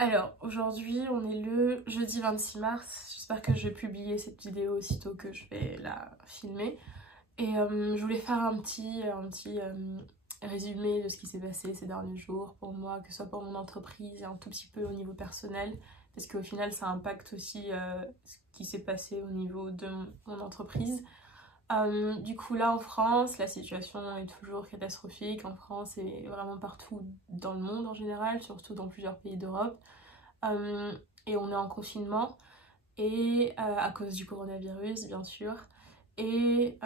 Alors, aujourd'hui, on est le jeudi 26 mars. J'espère que je vais publier cette vidéo aussitôt que je vais la filmer. Et je voulais faire un petit résumé de ce qui s'est passé ces derniers jours pour moi, que ce soit pour mon entreprise et un tout petit peu au niveau personnel. Parce qu'au final, ça impacte aussi ce qui s'est passé au niveau de mon entreprise. Du coup là en France, la situation est toujours catastrophique en France et vraiment partout dans le monde en général, surtout dans plusieurs pays d'Europe. Euh, et on est en confinement et à cause du coronavirus bien sûr. Et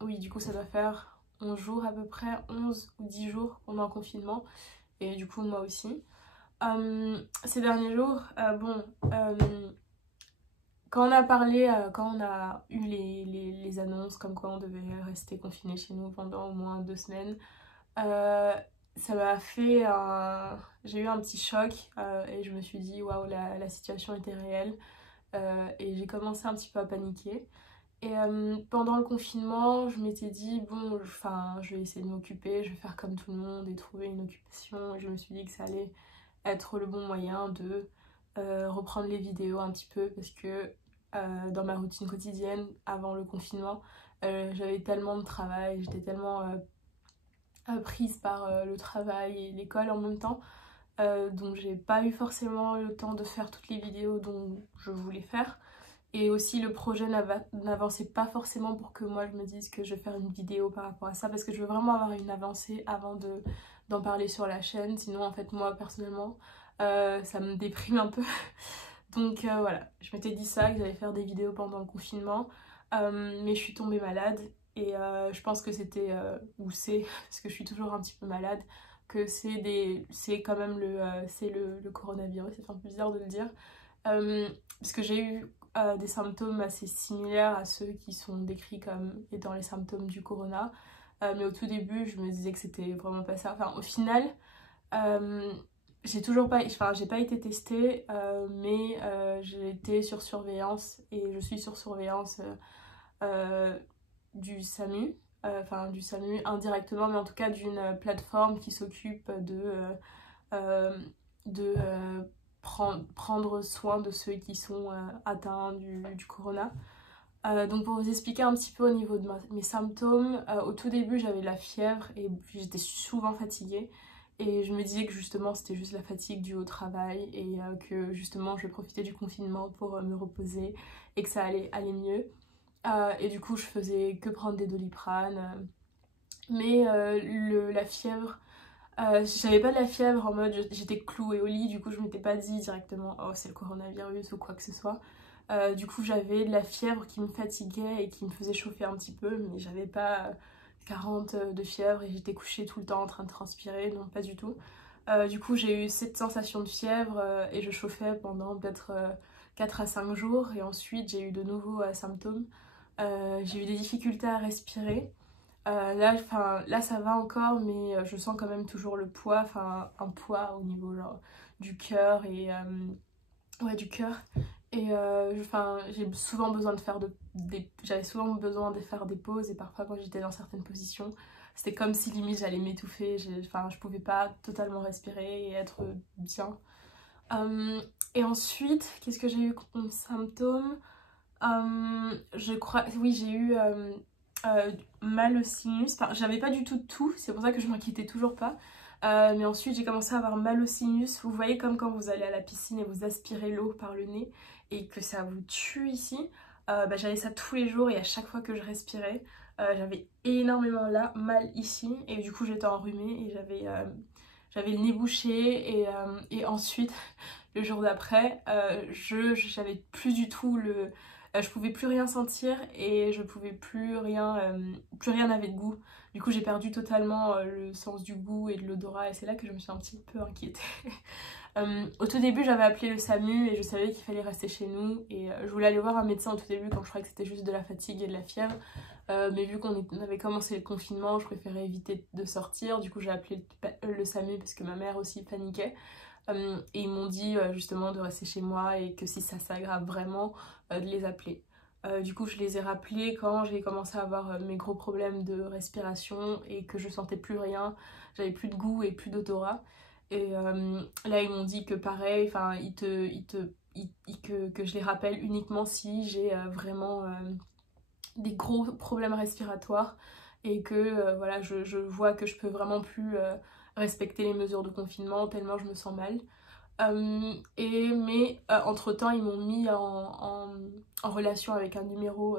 oui, du coup ça doit faire 11 jours à peu près, 11 ou 10 jours qu'on est en confinement et du coup moi aussi. Ces derniers jours, quand on a parlé, quand on a eu les annonces comme quoi on devait rester confiné chez nous pendant au moins 2 semaines, euh, ça m'a fait un... J'ai eu un petit choc et je me suis dit waouh, la situation était réelle et j'ai commencé un petit peu à paniquer. Et pendant le confinement, je m'étais dit bon, enfin, je vais essayer de m'occuper, je vais faire comme tout le monde et trouver une occupation. Et je me suis dit que ça allait être le bon moyen de reprendre les vidéos un petit peu parce que dans ma routine quotidienne avant le confinement, j'avais tellement de travail, j'étais tellement prise par le travail et l'école en même temps. Donc j'ai pas eu forcément le temps de faire toutes les vidéos dont je voulais faire. Et aussi le projet n'avançait pas forcément pour que moi je me dise que je vais faire une vidéo par rapport à ça. Parce que je veux vraiment avoir une avancée avant d'en parler sur la chaîne. Sinon en fait moi personnellement ça me déprime un peu. Donc voilà, je m'étais dit ça, que j'allais faire des vidéos pendant le confinement. Mais je suis tombée malade et je pense que c'était, ou c'est, parce que je suis toujours un petit peu malade, que c'est quand même le coronavirus, c'est un peu bizarre de le dire. Parce que j'ai eu des symptômes assez similaires à ceux qui sont décrits comme étant les symptômes du corona. Mais au tout début, je me disais que c'était vraiment pas ça. Enfin, au final, euh, j'ai pas été testée, mais j'ai été sur surveillance et je suis sur surveillance euh, du SAMU, enfin du SAMU indirectement, mais en tout cas d'une plateforme qui s'occupe euh, de prendre soin de ceux qui sont atteints du corona. Donc pour vous expliquer un petit peu au niveau de mes symptômes, au tout début j'avais la fièvre et j'étais souvent fatiguée et je me disais que justement c'était juste la fatigue due au travail et que justement je profitais du confinement pour me reposer et que ça allait aller mieux. Et du coup je faisais que prendre des Doliprane. Mais la fièvre, j'avais pas de la fièvre en mode j'étais clouée au lit, du coup je m'étais pas dit directement oh c'est le coronavirus ou quoi que ce soit. Du coup j'avais de la fièvre qui me fatiguait et qui me faisait chauffer un petit peu, mais j'avais pas 40 de fièvre et j'étais couchée tout le temps en train de transpirer, non pas du tout. Du coup j'ai eu cette sensation de fièvre et je chauffais pendant peut-être 4 à 5 jours et ensuite j'ai eu de nouveaux symptômes. J'ai eu des difficultés à respirer. Là ça va encore, mais je sens quand même toujours le poids, enfin un poids au niveau genre, du cœur et ouais du cœur. Et j'ai souvent besoin de faire j'avais souvent besoin de faire des pauses et parfois quand j'étais dans certaines positions, c'était comme si limite j'allais m'étouffer. Enfin, je pouvais pas totalement respirer et être bien. Et ensuite, qu'est-ce que j'ai eu comme symptômes? Je crois, oui, j'ai eu euh, mal au sinus. Enfin, j'avais pas du tout de tout, c'est pour ça que je m'inquiétais toujours pas. Mais ensuite, j'ai commencé à avoir mal au sinus. Vous voyez, comme quand vous allez à la piscine et vous aspirez l'eau par le nez et que ça vous tue ici. J'avais ça tous les jours et à chaque fois que je respirais, j'avais énormément là, mal ici. Et du coup, j'étais enrhumée et j'avais le nez bouché. Et ensuite, le jour d'après, j'avais plus du tout je pouvais plus rien sentir et je pouvais plus rien n'avait de goût. Du coup j'ai perdu totalement le sens du goût et de l'odorat et c'est là que je me suis un petit peu inquiétée. Au tout début j'avais appelé le SAMU et je savais qu'il fallait rester chez nous et je voulais aller voir un médecin au tout début quand je croyais que c'était juste de la fatigue et de la fièvre. Mais vu qu'on avait commencé le confinement, je préférais éviter de sortir. Du coup j'ai appelé le SAMU parce que ma mère aussi paniquait. Et ils m'ont dit justement de rester chez moi et que si ça s'aggrave vraiment, de les appeler. Du coup, je les ai rappelés quand j'ai commencé à avoir mes gros problèmes de respiration et que je sentais plus rien, j'avais plus de goût et plus d'odorat. Et là ils m'ont dit que pareil, enfin que je les rappelle uniquement si j'ai vraiment des gros problèmes respiratoires et que voilà, je vois que je peux vraiment plus respecter les mesures de confinement tellement je me sens mal. Mais entre-temps, ils m'ont mis en relation avec un numéro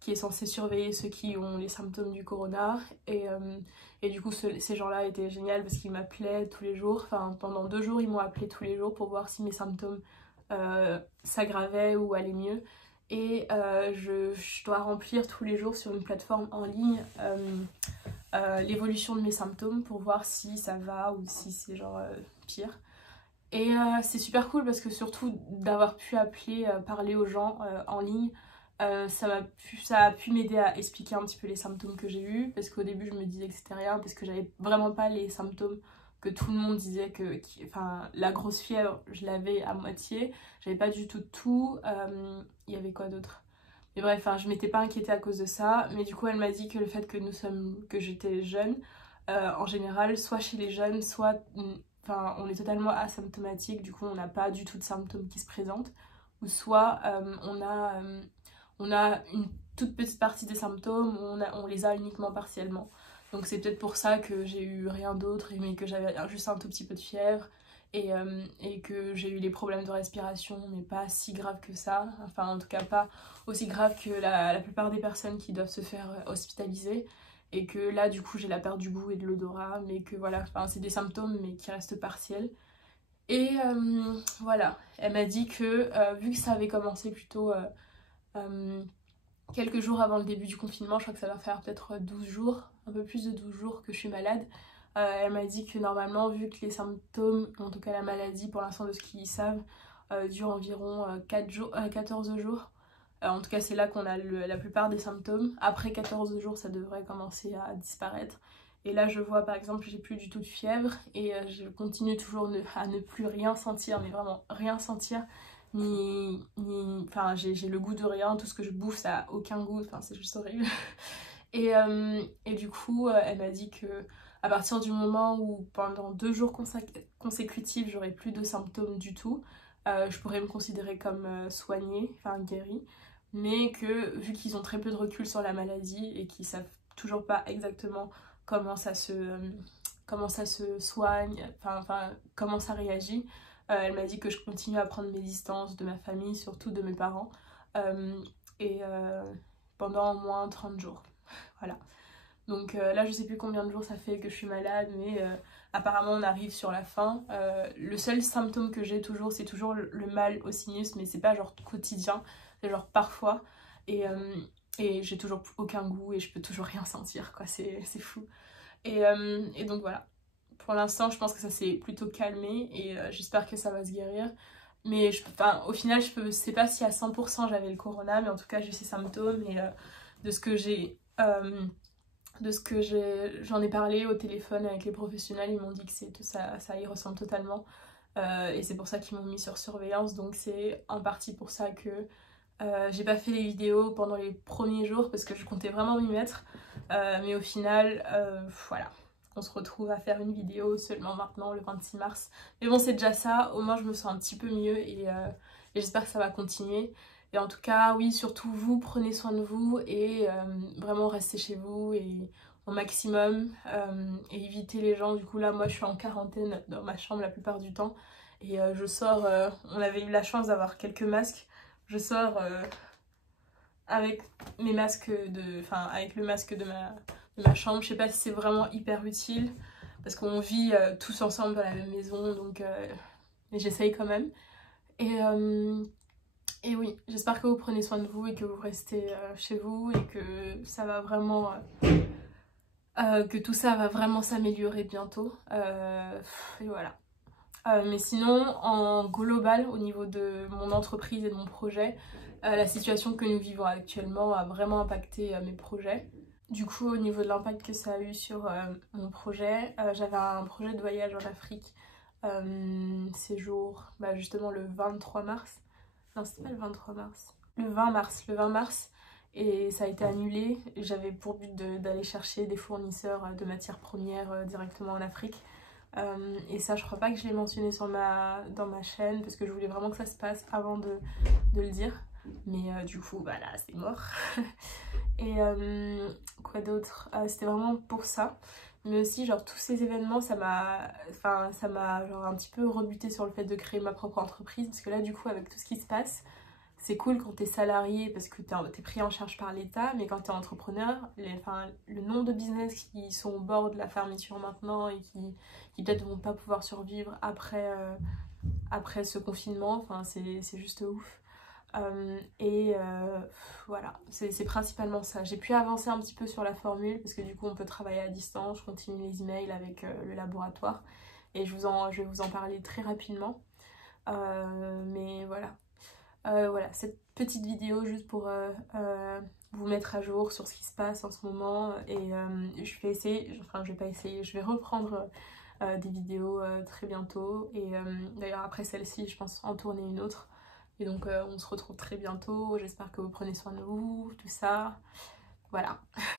qui est censé surveiller ceux qui ont les symptômes du corona. Et du coup, ces gens-là étaient géniaux parce qu'ils m'appelaient tous les jours. Enfin, pendant 2 jours, ils m'ont appelé tous les jours pour voir si mes symptômes s'aggravaient ou allaient mieux. Et je dois remplir tous les jours sur une plateforme en ligne l'évolution de mes symptômes pour voir si ça va ou si c'est genre pire. Et c'est super cool parce que surtout d'avoir pu appeler, parler aux gens en ligne, ça a pu m'aider à expliquer un petit peu les symptômes que j'ai eus. Parce qu'au début je me disais que c'était rien parce que j'avais vraiment pas les symptômes que tout le monde disait enfin la grosse fièvre je l'avais à moitié, j'avais pas du tout, il y avait quoi d'autre? Mais bref, enfin, je m'étais pas inquiétée à cause de ça, mais du coup elle m'a dit que le fait que j'étais jeune, en général, soit chez les jeunes, soit enfin, on est totalement asymptomatique, du coup on n'a pas du tout de symptômes qui se présentent, ou soit on a une toute petite partie des symptômes, on les a uniquement partiellement. Donc c'est peut-être pour ça que j'ai eu rien d'autre, mais que j'avais juste un tout petit peu de fièvre, et que j'ai eu les problèmes de respiration, mais pas si grave que ça, enfin en tout cas pas aussi grave que la plupart des personnes qui doivent se faire hospitaliser. Et que là du coup j'ai la perte du goût et de l'odorat, mais que voilà, enfin, c'est des symptômes mais qui restent partiels. Et voilà, elle m'a dit que vu que ça avait commencé plutôt quelques jours avant le début du confinement, je crois que ça va faire peut-être 12 jours, un peu plus de 12 jours que je suis malade. Elle m'a dit que normalement, vu que les symptômes, en tout cas la maladie pour l'instant de ce qu'ils savent, dure environ 14 jours. En tout cas, c'est là qu'on a la plupart des symptômes. Après 14 jours, ça devrait commencer à disparaître. Et là, je vois par exemple, j'ai plus du tout de fièvre et je continue toujours à ne plus rien sentir, mais vraiment rien sentir. Enfin, j'ai le goût de rien, tout ce que je bouffe, ça a aucun goût, enfin, c'est juste horrible. Et du coup, elle m'a dit que à partir du moment où pendant 2 jours consécutifs, j'aurai plus de symptômes du tout, je pourrais me considérer comme soignée, enfin guérie, mais que vu qu'ils ont très peu de recul sur la maladie et qu'ils savent toujours pas exactement comment comment ça se soigne, enfin comment ça réagit, elle m'a dit que je continue à prendre mes distances de ma famille, surtout de mes parents, euh, et pendant au moins 30 jours. Voilà. Donc là, je sais plus combien de jours ça fait que je suis malade, mais apparemment on arrive sur la fin. Le seul symptôme que j'ai toujours, c'est toujours le mal au sinus, mais c'est pas genre quotidien, c'est genre parfois. Et, euh, et j'ai toujours aucun goût et je peux toujours rien sentir, quoi, c'est fou. Et donc voilà. Pour l'instant, je pense que ça s'est plutôt calmé et j'espère que ça va se guérir. Mais enfin, au final, je sais pas si à 100% j'avais le corona, mais en tout cas, j'ai ces symptômes et de ce que j'ai. J'en ai parlé au téléphone avec les professionnels, ils m'ont dit que ça y ressemble totalement. Et c'est pour ça qu'ils m'ont mis sur surveillance. Donc c'est en partie pour ça que j'ai pas fait les vidéos pendant les premiers jours parce que je comptais vraiment m'y mettre. Mais au final, voilà. On se retrouve à faire une vidéo seulement maintenant, le 26 mars. Mais bon, c'est déjà ça. Au moins, je me sens un petit peu mieux et j'espère que ça va continuer. Et en tout cas, oui, surtout vous, prenez soin de vous et vraiment restez chez vous et au maximum et évitez les gens. Du coup, là, moi, je suis en quarantaine dans ma chambre la plupart du temps et je sors. On avait eu la chance d'avoir quelques masques. Je sors avec mes masques enfin, avec le masque de ma chambre. Je sais pas si c'est vraiment hyper utile parce qu'on vit tous ensemble dans la même maison, donc mais j'essaye quand même. Et, euh, et oui, j'espère que vous prenez soin de vous et que vous restez chez vous et que ça va vraiment que tout ça va vraiment s'améliorer bientôt. Et voilà. Mais sinon, en global, au niveau de mon entreprise et de mon projet, la situation que nous vivons actuellement a vraiment impacté mes projets. Du coup, au niveau de l'impact que ça a eu sur mon projet, j'avais un projet de voyage en Afrique, séjour, bah, justement le 23 mars. Non, c'était pas le 23 mars. Le 20 mars. Et ça a été annulé. J'avais pour but d'aller chercher des fournisseurs de matières premières directement en Afrique. Et ça, je crois pas que je l'ai mentionné dans ma chaîne parce que je voulais vraiment que ça se passe avant de le dire. Mais du coup, bah là, c'est mort. Et quoi d'autre? C'était vraiment pour ça. Mais aussi, genre, tous ces événements, ça m'a genre un petit peu rebuté sur le fait de créer ma propre entreprise. Parce que là, du coup, avec tout ce qui se passe, c'est cool quand t'es salarié parce que t'es pris en charge par l'État. Mais quand t'es entrepreneur, le nombre de business qui sont au bord de la fermeture maintenant et qui peut-être vont pas pouvoir survivre après ce confinement, enfin, c'est juste ouf. Voilà, c'est principalement ça. J'ai pu avancer un petit peu sur la formule parce que du coup on peut travailler à distance. Je continue les emails avec le laboratoire et je vais vous en parler très rapidement. Mais voilà. Voilà, cette petite vidéo juste pour vous mettre à jour sur ce qui se passe en ce moment. Et je vais essayer, enfin je vais pas essayer, je vais reprendre des vidéos très bientôt. Et d'ailleurs après celle-ci, je pense en tourner une autre. Et donc on se retrouve très bientôt, j'espère que vous prenez soin de vous, tout ça. Voilà.